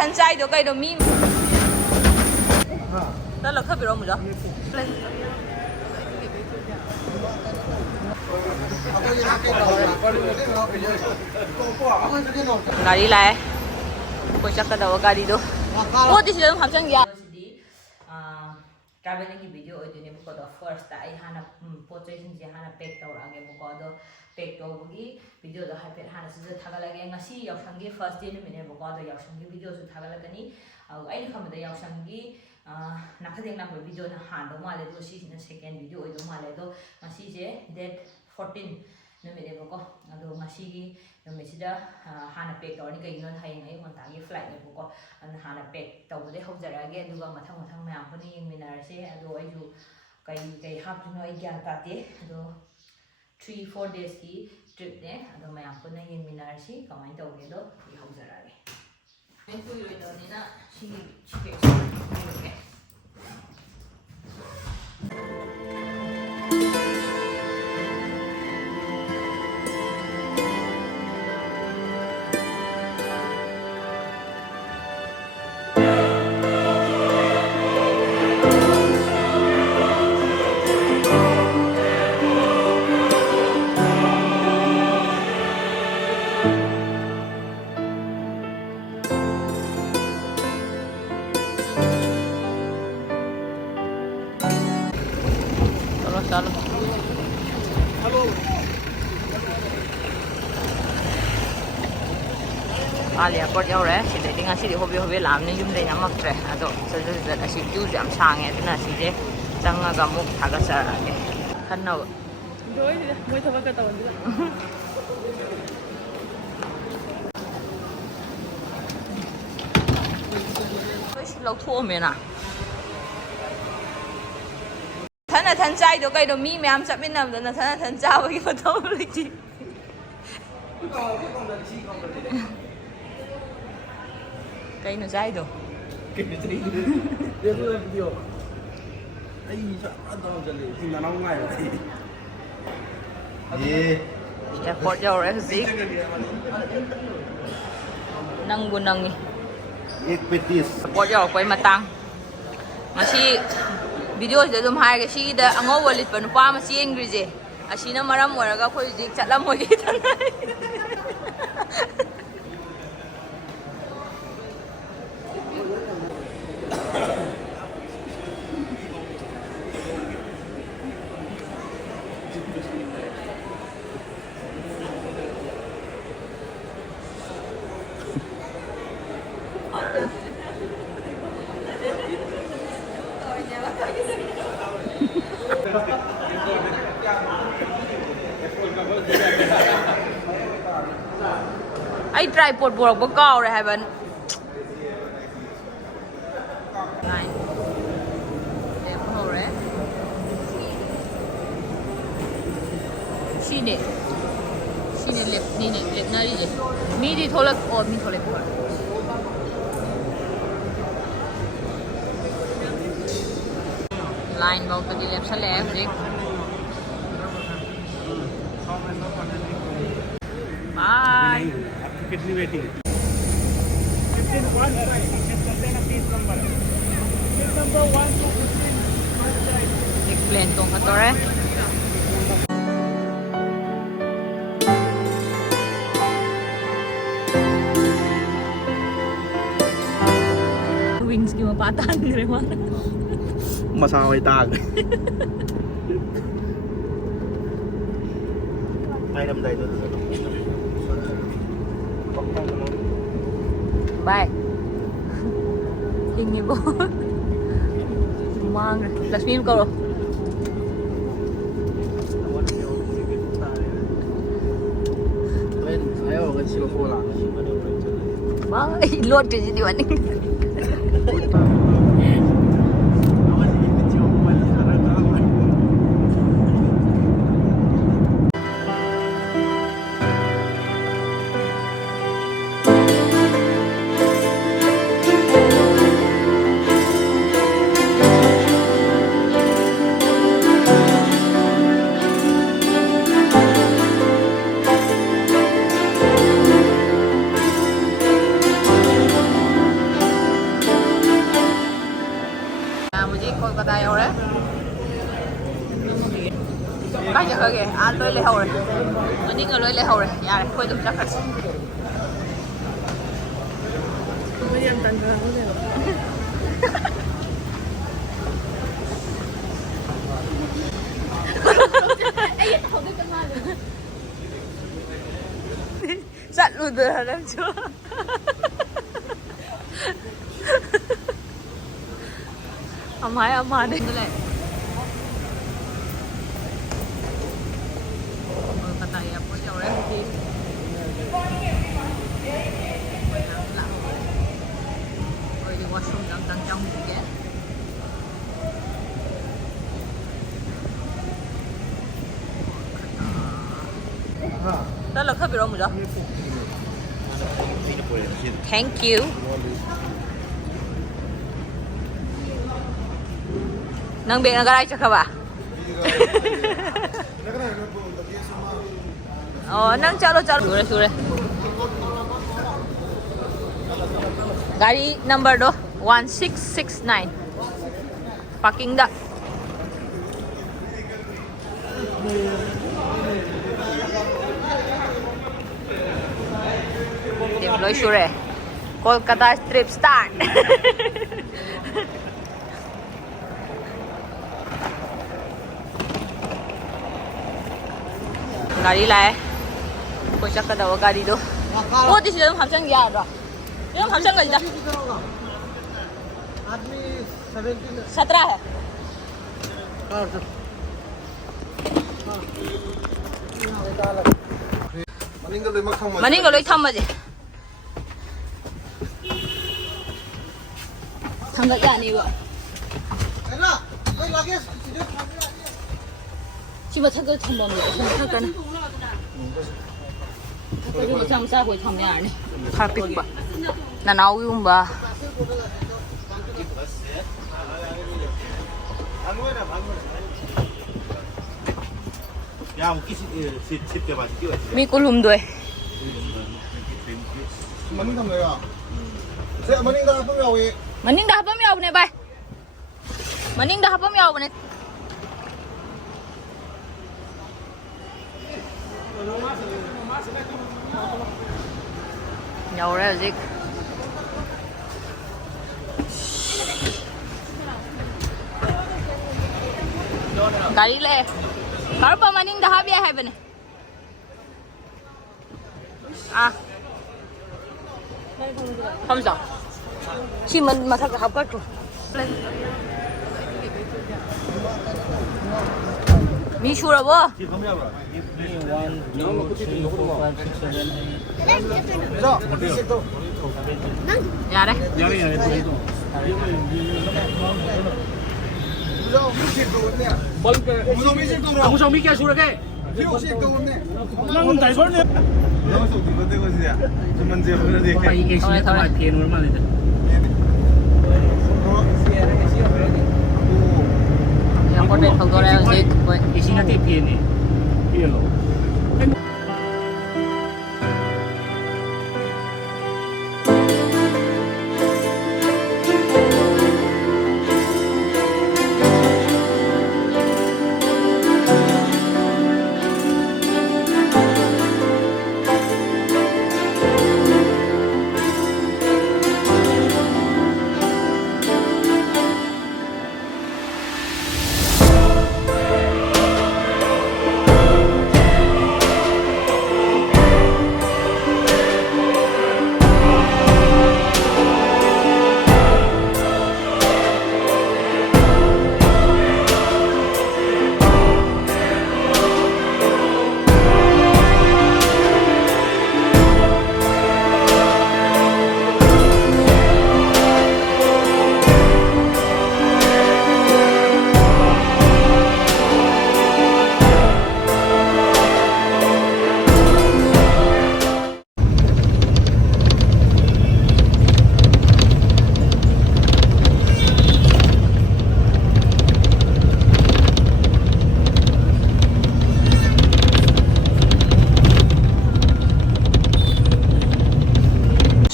thân trai đó cây đồ mím đó là khớp bị rong rồi गाड़ी लाए कोई चक्कर दो गाड़ी दो वो दिस हम चंग या traveling video odune buko do first ta ai hana portrait je hana pack tawrage buko do pack tawgi video do happy hana se thagalage ngasi yawsangi first day ni mine buko do yawsangi video su thagalagani au ai khamda yawsangi nakhadeng nam video na hando male do si na second video odo male do ngasi je date 14 numere buko ado ngasi gi numesida hana pack tawni kai non hayeng ai mon tagi flight ne buko an hana pack tawde hobjarage aduga mathang mathang mayam pani yengminarse ado ayu kai hapjuno ai gyan tate ado 3-4 days ki trip ne ado mayam pana yengminarse kamai tawge do hobjarage en kuiroi dawni na si pack okay airport yaure sidai dinga sidi hobi hobi lamni yumdai namaktre ado sajja asi queue jam sange aduna sije changa ga muk thaga sarage khanna doi moi thaba ka tawandila oi lau thu me na thana than chai do kai do mi myam chapminam dana thana than cha ba ki photo liti cây nó dai đâu cái gì đấy đây là video ai sao ăn đâu giờ này thì là nóng ngày rồi airport jau rồi gì nang gun nang एक पेटीस airport jau koi matang ngasi video je dum hai ga si da ango walit pa nupa ma si engri je asina maram waraga khoi ji chatlam moi gi tan ai tripod buộc bó cao rồi hai bên này đẹp hồ đấy xin nè lẹp na đi mi đi thôi là mi thôi lẹp line vào cái đi lẹp sẽ lẹp đi bye. कितनी waiting 15 1 container piece number piece number 1 to 15 explain tong katore wings ki mapatan ni mana masaway tag item dai do baik ini bo mang Lakshmi ko ro lên ayo cái siêu phô là mang luôn cái gì vậy Kolkata yore. Cái gì hơi kìa, ăn tôi lấy hầu rồi. Tôi đi ngồi lấy hầu rồi. Dạ này, quay tụi chắc thật. Mới ăn tần vào không được. Dặn luôn rồi hả em chưa? Âm đi. Kolkata airport jauh deh. Oh ini washroom đang trong kìa. Đó là khớp bị rộng rồi. Thank you. Nang biết cái này chắc không ạ? Nang chalo. Sure. Gari number do 1669. Parking da. Điểm lối sure. Kolkata trip start. Gari lại. Kung siya ka daw gari do. Oh, this is yung hamsang yara. Yung hamsang ka dito. आदमी 17 17 है. Maning ka loy thamma je. Thanga ya ni ba. Era, koi lage Chi ba thanga thamma mo. Thanga ka na. Cái trong xã hội thầm nhà này, khá tuyệt vời. Là nấu yung ba? Mi kulum đuôi. Maning thầm rồi à? Sẽ maning đã bấm nhau vậy? Maning đã bấm nhau này bay. Maning đã bấm nhau này. Nhau rồi gì? Gari le. Karpa maning dah habis hai bene. Ah. Không sao. Chỉ mình mà thật học cách rồi. Mi sure rồi bố. Dạ đấy. 무서워 미끼야 주라게. 난 달걸네. 너무 좀 되고 있어야. 좀 이제 그러지. 이게 신경 많이 얼마나 돼? Yang kau dah tahu orang yang buat di sini nanti pian ni, pian lo.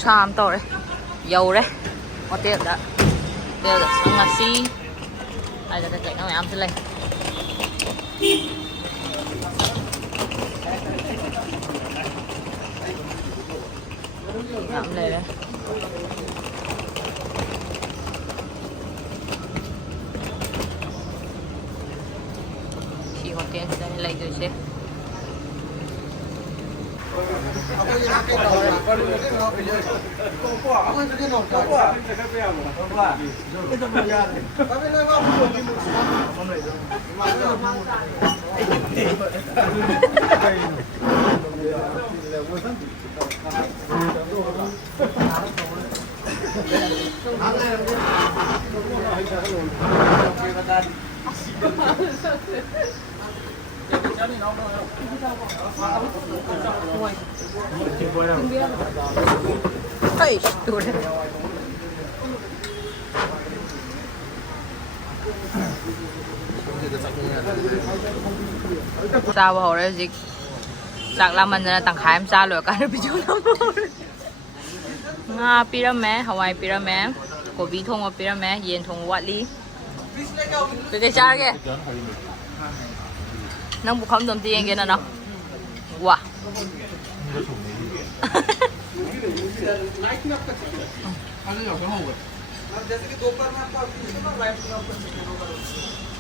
Sam to đấy, dầu đấy, có tiền đã, đây là sang ngasi, ai là cái nó mày ăn lên làm này đấy khi hotel sẽ lấy được chứ Hey, student. Sao vào hồi đấy gì? Chắc là mình là tặng khai em sao rồi cả bị chú lắm rồi. Nga pyramid, Hawaii pyramid, Kobe thong pyramid, yen thong Watley. Cái cha kìa. Nang bukham dom tiền kia nào? Wow. जैसे कि दोपहर में आपको lighting of कर सकते हैं